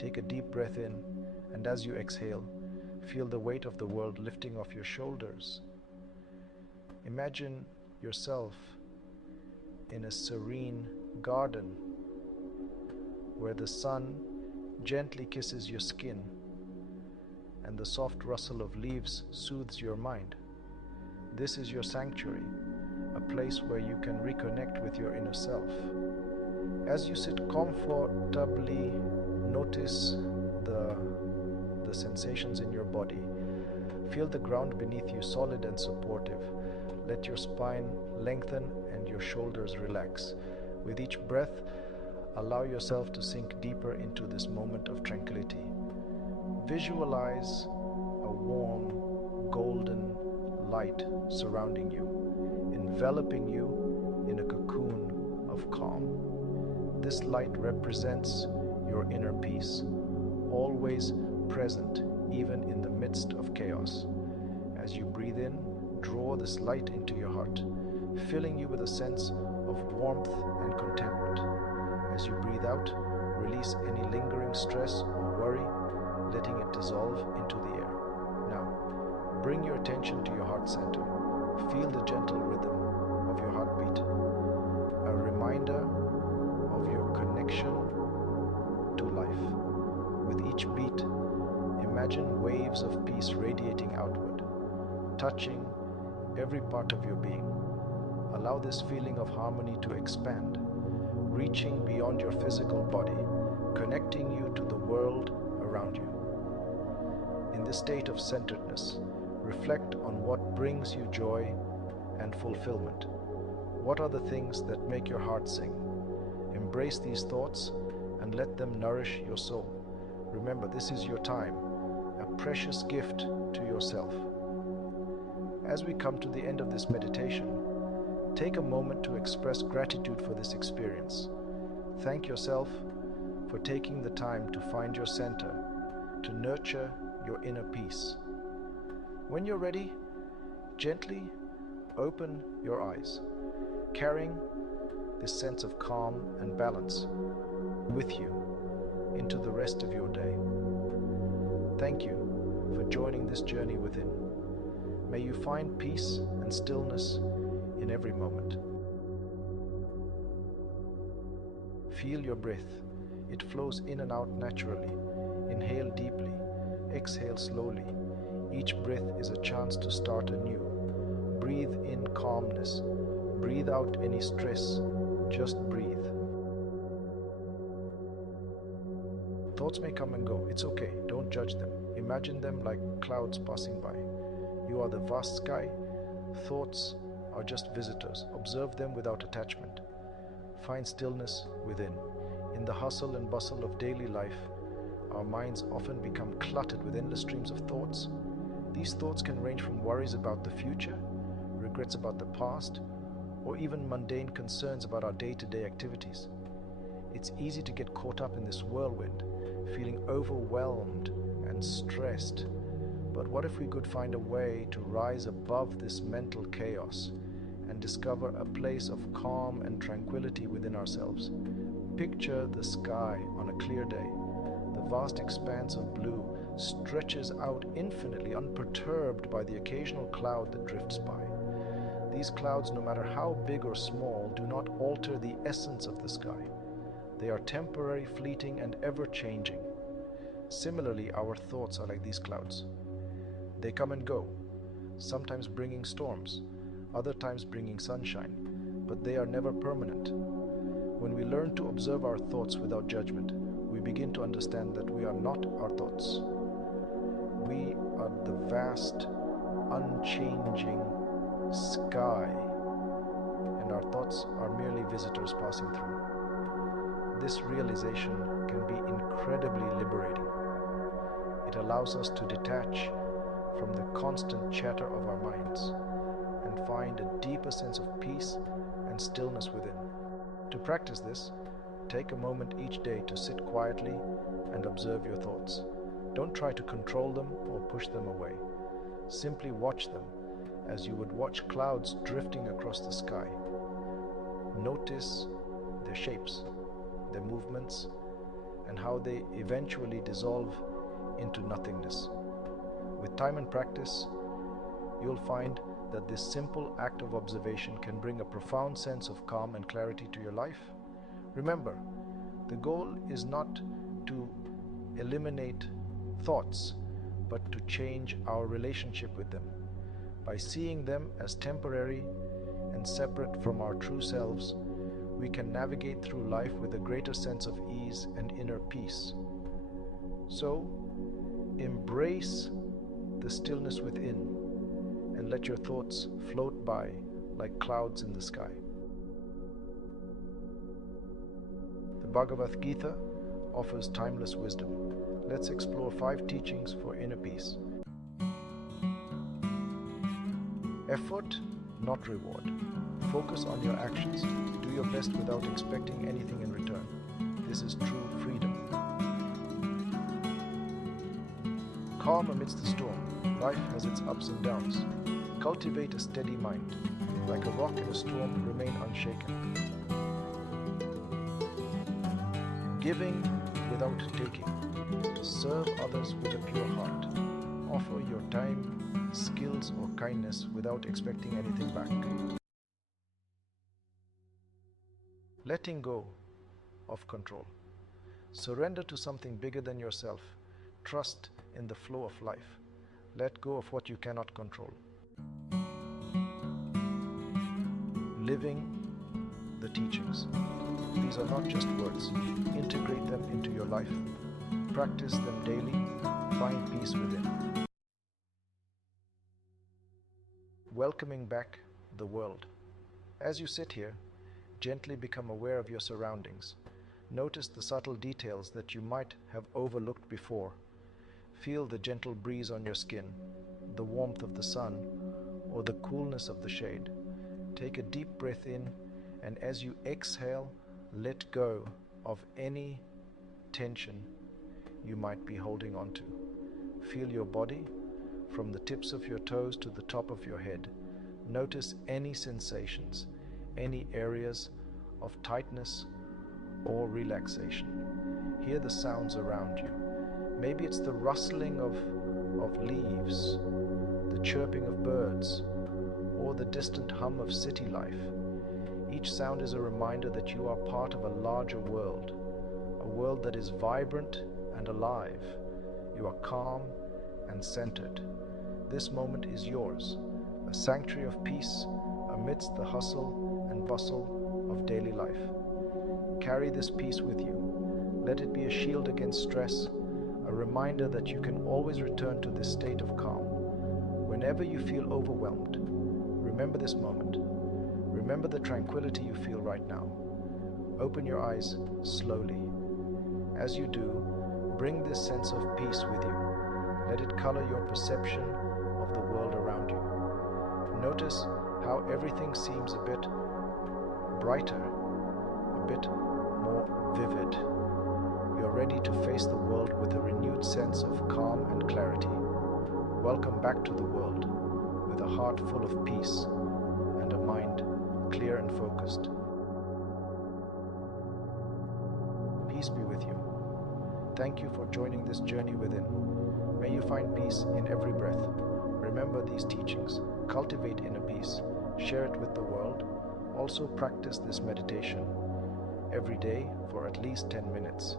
Take a deep breath in, and as you exhale, feel the weight of the world lifting off your shoulders. Imagine yourself in a serene garden where the sun gently kisses your skin and the soft rustle of leaves soothes your mind. This is your sanctuary, a place where you can reconnect with your inner self. As you sit comfortably, notice the sensations in your body. Feel the ground beneath you solid and supportive. Let your spine lengthen and your shoulders relax. With each breath, allow yourself to sink deeper into this moment of tranquility. Visualize a warm, golden light surrounding you, enveloping you in a cocoon of calm. This light represents your inner peace, always present even in the midst of chaos. As you breathe in, draw this light into your heart, filling you with a sense of warmth and contentment. As you breathe out, release any lingering stress or worry, letting it dissolve into the air. Now, bring your attention to your heart center. Feel the gentle rhythm of your heartbeat, a reminder of your connection to life. With each beat, imagine waves of peace radiating outward, touching every part of your being. Allow this feeling of harmony to expand, reaching beyond your physical body, connecting you to the world around you. In this state of centeredness, reflect on what brings you joy and fulfillment. What are the things that make your heart sing? Embrace these thoughts and let them nourish your soul. Remember, this is your time, a precious gift to yourself. As we come to the end of this meditation, take a moment to express gratitude for this experience. Thank yourself for taking the time to find your center, to nurture your inner peace. When you're ready, gently open your eyes, carrying this sense of calm and balance with you into the rest of your day. Thank you for joining this journey within. May you find peace and stillness in every moment. Feel your breath. It flows in and out naturally. Inhale deeply. Exhale slowly. Each breath is a chance to start anew. Breathe in calmness. Breathe out any stress. Just breathe. Thoughts may come and go. It's okay. Don't judge them. Imagine them like clouds passing by. You are the vast sky. Thoughts are just visitors. Observe them without attachment. Find stillness within. In the hustle and bustle of daily life, our minds often become cluttered with endless streams of thoughts. These thoughts can range from worries about the future, regrets about the past, or even mundane concerns about our day-to-day activities. It's easy to get caught up in this whirlwind, feeling overwhelmed and stressed. But what if we could find a way to rise above this mental chaos and discover a place of calm and tranquility within ourselves? Picture the sky on a clear day. The vast expanse of blue stretches out infinitely, unperturbed by the occasional cloud that drifts by. These clouds, no matter how big or small, do not alter the essence of the sky. They are temporary, fleeting, and ever-changing. Similarly, our thoughts are like these clouds. They come and go, sometimes bringing storms, other times bringing sunshine, but they are never permanent. When we learn to observe our thoughts without judgment, we begin to understand that we are not our thoughts. We are the vast, unchanging sky, and our thoughts are merely visitors passing through. This realization can be incredibly liberating. It allows us to detach from the constant chatter of our minds and find a deeper sense of peace and stillness within. To practice this, take a moment each day to sit quietly and observe your thoughts. Don't try to control them or push them away. Simply watch them as you would watch clouds drifting across the sky. Notice their shapes, their movements, and how they eventually dissolve into nothingness. With time and practice, you'll find that this simple act of observation can bring a profound sense of calm and clarity to your life. Remember, the goal is not to eliminate thoughts, but to change our relationship with them. By seeing them as temporary and separate from our true selves, we can navigate through life with a greater sense of ease and inner peace. So, embrace the stillness within and let your thoughts float by like clouds in the sky. The Bhagavad Gita offers timeless wisdom. Let's explore 5 teachings for inner peace. Effort, not reward. Focus on your actions. Do your best without expecting anything in return. This is true freedom. Calm amidst the storm. Life has its ups and downs. Cultivate a steady mind. Like a rock in a storm, remain unshaken. Giving without taking. Serve others with a pure heart. Offer your time, skills, or kindness without expecting anything back. Letting go of control. Surrender to something bigger than yourself. Trust in the flow of life. Let go of what you cannot control. Living the teachings. These are not just words. Integrate them into your life. Practice them daily. Find peace within. Welcoming back the world. As you sit here, gently become aware of your surroundings. Notice the subtle details that you might have overlooked before. Feel the gentle breeze on your skin, the warmth of the sun, or the coolness of the shade. Take a deep breath in, and as you exhale, let go of any tension you might be holding on to. Feel your body from the tips of your toes to the top of your head. Notice any sensations, any areas of tightness or relaxation. Hear the sounds around you. Maybe it's the rustling of leaves, the chirping of birds, or the distant hum of city life. Each sound is a reminder that you are part of a larger world, a world that is vibrant and alive. You are calm and centered. This moment is yours, a sanctuary of peace amidst the hustle and bustle of daily life. Carry this peace with you. Let it be a shield against stress, a reminder that you can always return to this state of calm. Whenever you feel overwhelmed, remember this moment. Remember the tranquility you feel right now. Open your eyes slowly. As you do, bring this sense of peace with you. Let it color your perception of the world around you. Notice how everything seems a bit brighter, a bit more vivid. You're ready to face the world with a renewed sense of calm and clarity. Welcome back to the world with a heart full of peace and a mind clear and focused. Peace be with you. Thank you for joining this journey within. May you find peace in every breath. Remember these teachings. Cultivate inner peace. Share it with the world. Also practice this meditation every day for at least 10 minutes.